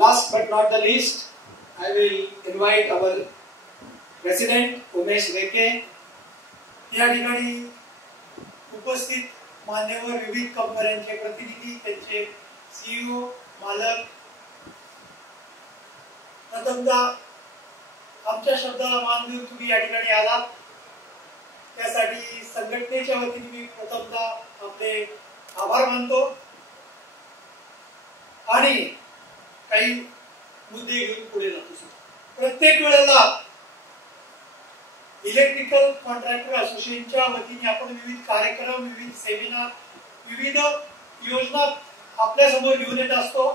Last but not the least, I will invite our President Umesh Reke. या ठिकाणी उपस्थित मान्यवर विविध कंपन्यांचे प्रतिनिधी, त्यांचे सीईओ, मालक, प्रथमतः आमच्या शब्दाला मान देऊन तुम्ही या ठिकाणी आलात त्यासाठी संघटनेच्या वतीने मी प्रथमतः आपले आभार मानतो आणि काही मुद्दे घेऊन पुढे जातो. प्रत्येक वेळेला इलेक्ट्रिकल कॉन्ट्रॅक्टर असोसिएशनच्या वतीने आपण विविध कार्यक्रम, विविध सेमिनार, विविध योजना आपल्या समोर घेऊन येत असतो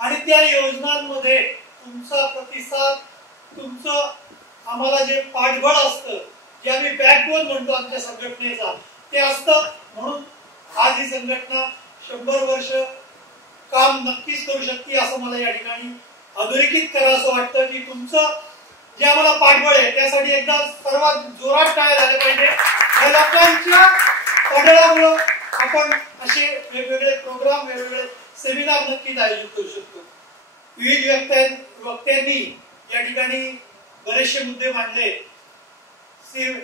आणि त्या योजनांमध्ये तुमचा प्रतिसाद, तुमचं आम्हाला जे पाठबळ असतं, जे आम्ही बॅकबोन म्हणतो आमच्या संघटनेचा, ते असतं. म्हणून आज ही संघटना 100 वर्ष काम नक्कीच करू शकते असं मला या ठिकाणी अधोरेखित करावंसं वाटतं की तुमचं जे आम्हाला पाठबळ आहे त्यासाठी एकदा सर्वात जोरात टाळ्या झाल्या पाहिजे. या लोकांच्या पाठबळामुळे आपण असे वेगवेगळे प्रोग्राम, वेगवेगळे सेमिनार नक्कीच आयोजित करू शकतो. विविध वक्त्यांनी या ठिकाणी बरेचसे मुद्दे मांडले.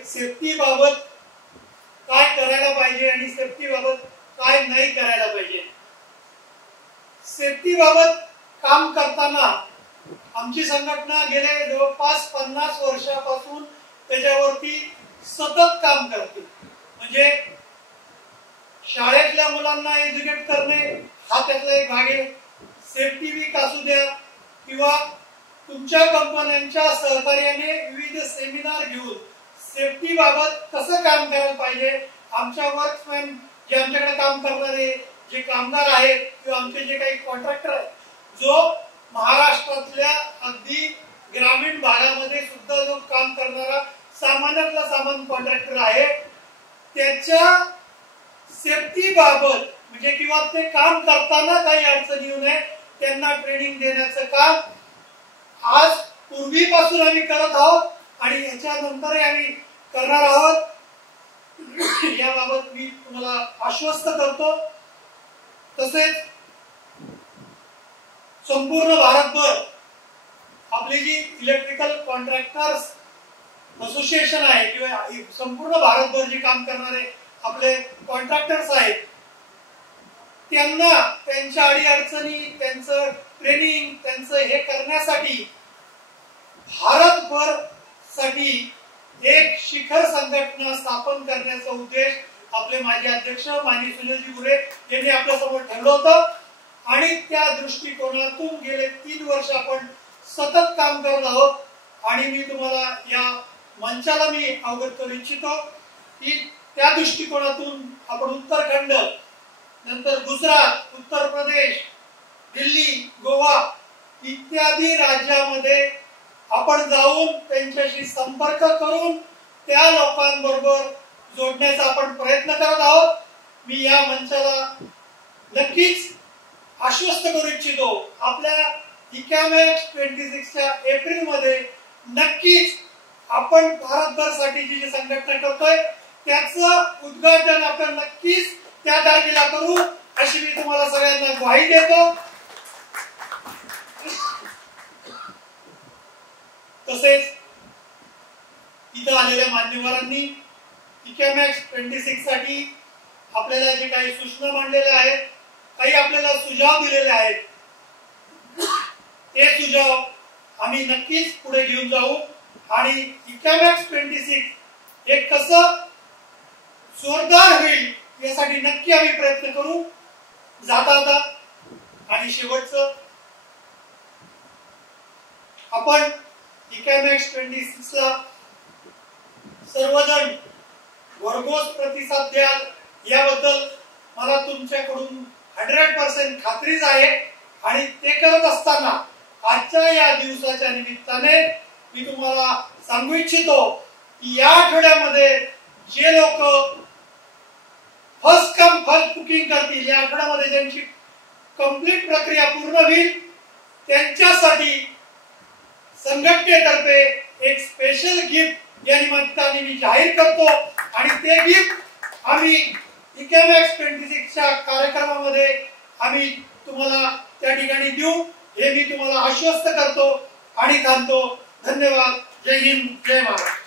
सेफ्टी बाबत काय करायला पाहिजे आणि सेफ्टी बाबत काय नाही करायला पाहिजे. सेफ्टी बाबत काम करताना आमची संघटना गेले जवळपास 50 वर्षापासून त्याच्यावरती सतत काम करते. म्हणजे शाळेतल्या मुलांना एज्युकेट करणे हा त्यातला एक भाग आहे. सेफ्टी वीक असू द्या किंवा तुमच्या कंपन्यांच्या सहकार्याने विविध सेमिनार घेऊन सेफ्टी बाबत कसं काम करायला पाहिजे. आमच्या वर्क्समॅन जे आमच्याकडे काम करणारे जे कामगार आहेत किंवा आमचे जे काही कॉन्ट्रॅक्टर आहेत, जो महाराष्ट्रातल्या अगदी ग्रामीण भागामध्ये सुद्धा जो काम करणारा सामान्यातला सामान्य कॉन्ट्रॅक्टर आहे, त्याच्या सेफ्टी बाबत म्हणजे किंवा ते काम करताना काही अडचण येऊ नये त्यांना ट्रेनिंग देण्याचं काम आज पूर्वीपासून आम्ही करत आहोत आणि याच्यानंतरही आम्ही करणार आहोत. याबाबत मी तुम्हाला आश्वस्त करतो. तसेच संपूर्ण भारतभर आपली जी इलेक्ट्रिकल कॉन्ट्रॅक्टर्स असोसिएशन आहे किंवा संपूर्ण भारतभर जे काम करणारे आपले कॉन्ट्रॅक्टर्स आहेत, त्यांना त्यांच्या अडीअडचणी, त्यांचं ट्रेनिंग, त्यांचं हे करण्यासाठी भारतभर साठी एक शिखर संघटना स्थापन करण्याचा उद्देश आपले माजी अध्यक्ष माननीय सुनीलजी गुरे यांनी आपल्या समोर ठेवलं होतं आणि त्या दृष्टिकोनातून गेले 3 वर्ष आपण सतत काम करत आहोत. आणि मी तुम्हाला या मंचाला मी अवगत करू इच्छितो की त्या दृष्टिकोनातून आपण उत्तराखंड, नंतर गुजरात, उत्तर प्रदेश, दिल्ली, गोवा इत्यादी राज्यामध्ये आपण जाऊन त्यांच्याशी संपर्क करून त्या लोकांबरोबर जोडण्याचा आपण प्रयत्न करत आहोत. मी या मंचाला नक्कीच आश्वस्त करू इच्छितो, आपल्या इकॅमॅक्स 26च्या एप्रिलमध्ये नक्कीच आपण भारतभरसाठी जी संघटना करतोय त्याचं उद्घाटन आपण नक्कीच त्या तारखेला करू अशी मी तुम्हाला सगळ्यांना ग्वाही देतो. तसेच इथं आलेल्या मान्यवरांनी इकॅमॅक्स 26 साठी आपल्याला जे काही सूचना मांडलेल्या आहेत, काही आपल्याला सुझाव दिलेले आहेत, ते सुझाव आम्ही नक्कीच पुढे घेऊन जाऊ आणि इकॅमॅक्स 26 हे कसं जोरदार होईल यासाठी नक्की आम्ही प्रयत्न करू. जाता आणि शेवटचं, आपण इकॅमॅक्स 26 ला सर्वजण भरघोस प्रतिसाद द्याल याबद्दल मला तुमच्याकडून 100% खात्रीच आहे. आणि ते करत असताना आजच्या या दिवसाच्या निमित्ताने मी तुम्हाला सांगू इच्छितो की या आठवड्यामध्ये जे लोक फर्स्ट कम फर्स्ट बुकिंग करतील, या आठवड्यामध्ये ज्यांची कंप्लीट प्रक्रिया पूर्ण होईल त्यांच्यासाठी संघटनेतर्फे एक स्पेशल गिफ्ट या निमित्ताने मी जाहीर करतो आणि ते गिफ्ट आम्ही इकॅमॅक्स 26च्या कार्यक्रमामध्ये आम्ही तुम्हाला त्या ठिकाणी देऊ. हे मी तुम्हाला आश्वस्त करतो आणि थांबतो. धन्यवाद. जय हिंद, जय महाराष्ट्र.